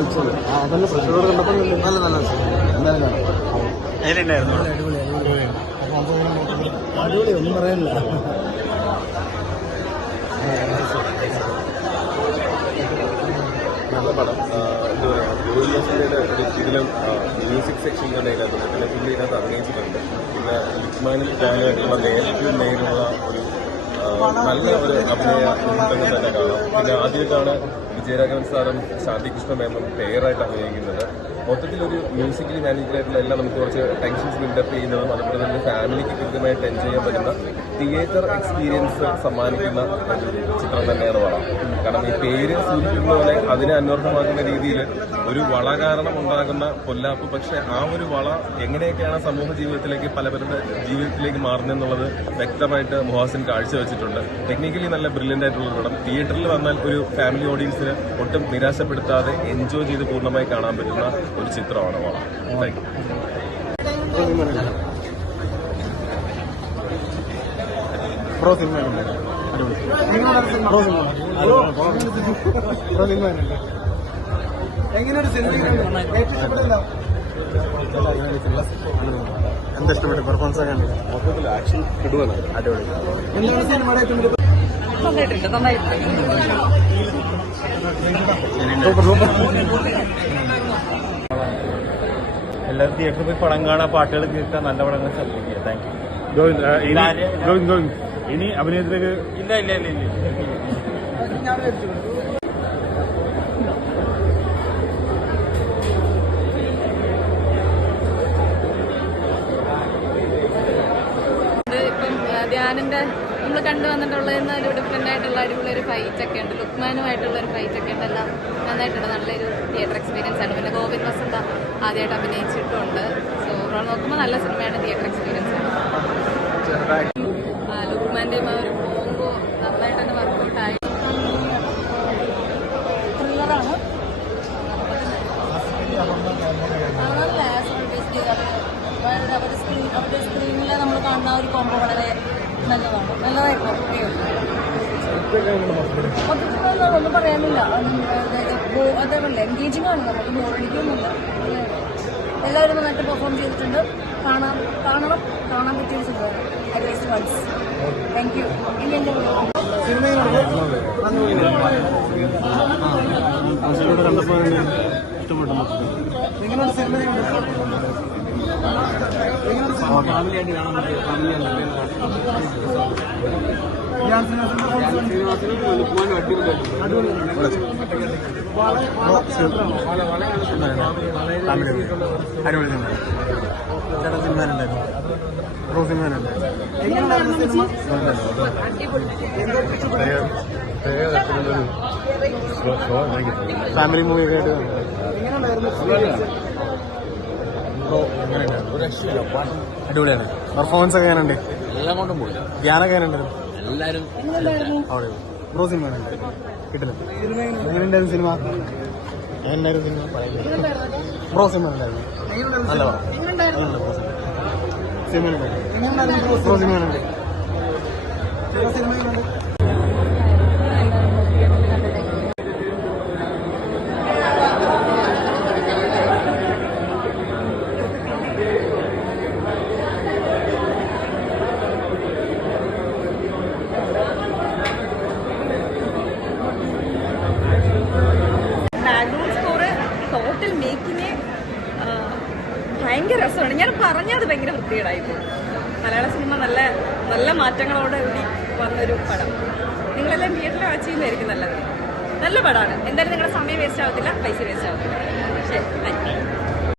അതല്ല പ്രശ്നത്തോട് കണ്ടപ്പോൾ നല്ല നല്ല എന്തായാലും അടിപൊളി ഒന്നും പറയാനില്ല. നല്ല പടം. എന്താ പറയുക, ജോലിയുടെ ഇതിലും മ്യൂസിക് സെക്ഷൻ തന്നെ ഇതിനകത്ത് പിന്നെ പുള്ളി ഇതിനകത്ത് അഭിനയിച്ചിട്ടുണ്ട്. പിന്നെ ലുക്മാനും ജാനുമായിട്ടുള്ള നേരിലുള്ള ഒരു നല്ല ഒരു അഭിനയ മുഹൂർത്തങ്ങൾ തന്നെ കാണാം. പിന്നെ ആദ്യമായിട്ടാണ് വിജയരാഘവൻ സാറും ശാന്തികൃഷ്ണ മേമും പെയറായിട്ട് അഭിനയിക്കുന്നത്. മൊത്തത്തിലൊരു മ്യൂസിക്കലി മാനേജറായിട്ടുള്ള എല്ലാം നമുക്ക് കുറച്ച് ടെൻഷൻസ് ബിൽഡപ്പ് ചെയ്യുന്നതും അതുപോലെ തന്നെ ഫാമിലിക്ക് കൃത്യമായിട്ട് എൻജോയ് ചെയ്യാൻ പറ്റുന്ന തിയേറ്റർ എക്സ്പീരിയൻസ് സമ്മാനിക്കുന്ന ഒരു ചിത്രം തന്നെയാണ് വള. കാരണം ഈ പേര് സൂചിപ്പിക്കുന്ന പോലെ അതിനെ അന്വർത്ഥമാക്കുന്ന രീതിയിൽ ഒരു വള കാരണം ഉണ്ടാകുന്ന പൊല്ലാപ്പ്, പക്ഷെ ആ ഒരു വള എങ്ങനെയൊക്കെയാണ് സമൂഹ ജീവിതത്തിലേക്ക് പലവരുടെ ജീവിതത്തിലേക്ക് മാറുന്നതെന്നുള്ളത് വ്യക്തമായിട്ട് മുഹാസിൻ കാഴ്ചവെച്ചിട്ടുണ്ട്. ടെക്നിക്കലി നല്ല ബ്രില്യൻ്റ് ആയിട്ടുള്ള പടം. തിയേറ്ററിൽ വന്നാൽ ഒരു ഫാമിലി ഓഡിയൻസിന് ഒട്ടും നിരാശപ്പെടുത്താതെ എൻജോയ് ചെയ്ത് പൂർണ്ണമായി കാണാൻ പറ്റുന്ന ഒരു ചിത്രമാണ് വള. താങ്ക് എന്താ ഇഷ്ടപ്പെട്ടു പെർഫോമൻസ് ഒക്കെ? മൊത്തത്തിൽ ആക്ഷൻ കിടുവാണ്. അടിപൊളി. എല്ലാവരും തിയേറ്ററിൽ പോയി പടം കാണാൻ, പാട്ടുകൾ കേൾക്കാൻ, നല്ല പടങ്ങൾ ശ്രദ്ധിക്കുക. Thank you. ഇനി അഭിനയത്തിലേക്ക് ഇല്ല. ഇപ്പം ധ്യാനിന്റെ നമ്മൾ കണ്ടുവന്നിട്ടുള്ളതെന്ന് ഒരു ഡിഫറെൻ്റ് ആയിട്ടുള്ള അടിപൊളി ഒരു ഫൈറ്റ് ഒക്കെ ഉണ്ട്. ലുക്മാനുമായിട്ടുള്ള ഒരു ഫൈറ്റ് ഒക്കെ ഉണ്ട്. എല്ലാം നന്നായിട്ടുണ്ട്. നല്ലൊരു തിയേറ്റർ എക്സ്പീരിയൻസ് ആണ്. പിന്നെ ഗോവിന്ദ് വസന്ത ആദ്യമായിട്ട് അഭിനയിച്ചിട്ടുണ്ട്. സോ ഓവറോൾ നോക്കുമ്പോൾ നല്ല സിനിമയാണ്, തിയേറ്റർ എക്സ്പീരിയൻസ് ആണ്. ലുക്മാൻ്റെയും ആ ഒരു കോംബോ നന്നായിട്ട് തന്നെ വർക്കൗട്ട് ആയി. ത്രില്ലറാണ്. അവരുടെ സ്ക്രീനിൽ നമ്മൾ കാണുന്ന ഒരു കോംബോ വളരെ നല്ലതാണ്. നല്ലതായിരുന്നു. ഒന്നും പറയാനില്ല. അതേപോലെ എൻഗേജിംഗ് ആണ്. നമുക്ക് ബോറടിക്കൊന്നുമില്ല. എല്ലാവരും നന്നായിട്ട് പെർഫോം ചെയ്തിട്ടുണ്ട്. കാണാൻ പറ്റിയൊരു സിനിമയാണ്. At least once. Thank you. ഇനി എൻ്റെ ഫാമിലിയായിട്ട് കാണാൻ പറ്റിയ അടിപൊളി ചേട്ടാ സിനിമ പ്രോ സിനിമ ഫാമിലി മൂവി ഒക്കെ ആയിട്ട് അടിപൊളിയാണ്. പെർഫോമൻസ് ഒക്കെ എങ്ങനെയുണ്ട്? എല്ലാം കൊണ്ടും പോയി. ധ്യാനൊക്കെ എങ്ങനെയുണ്ട്? എല്ലാവരും അവിടെ പ്രോ സിനിമ കിട്ടില്ല. എങ്ങനെയുണ്ടായിരുന്നു സിനിമ? എങ്ങനെയുണ്ടായിരുന്നു സിനിമ? പ്രോ സിനിമ ഉണ്ടായിരുന്നു. നല്ല സിനിമ പ്രോ സിനിമ ഉണ്ട്. ടോട്ടൽ മേക്കിങ് ഭയങ്കര രസമാണ്. ഞാൻ പറഞ്ഞത് ഭയങ്കര വൃത്തികേടായിപ്പോൾ. മലയാള സിനിമ നല്ല നല്ല മാറ്റങ്ങളോടുകൂടി വന്നൊരു പടം. നിങ്ങളെല്ലാം തിയേറ്ററിൽ വാച്ച് ചെയ്യുന്നതായിരിക്കും നല്ലത്. നല്ല പടമാണ്. എന്തായാലും നിങ്ങളുടെ സമയം വേസ്റ്റ് ആവത്തില്ല, പൈസ വേസ്റ്റ് ആവത്തില്ല. ശരി, താങ്ക് യു.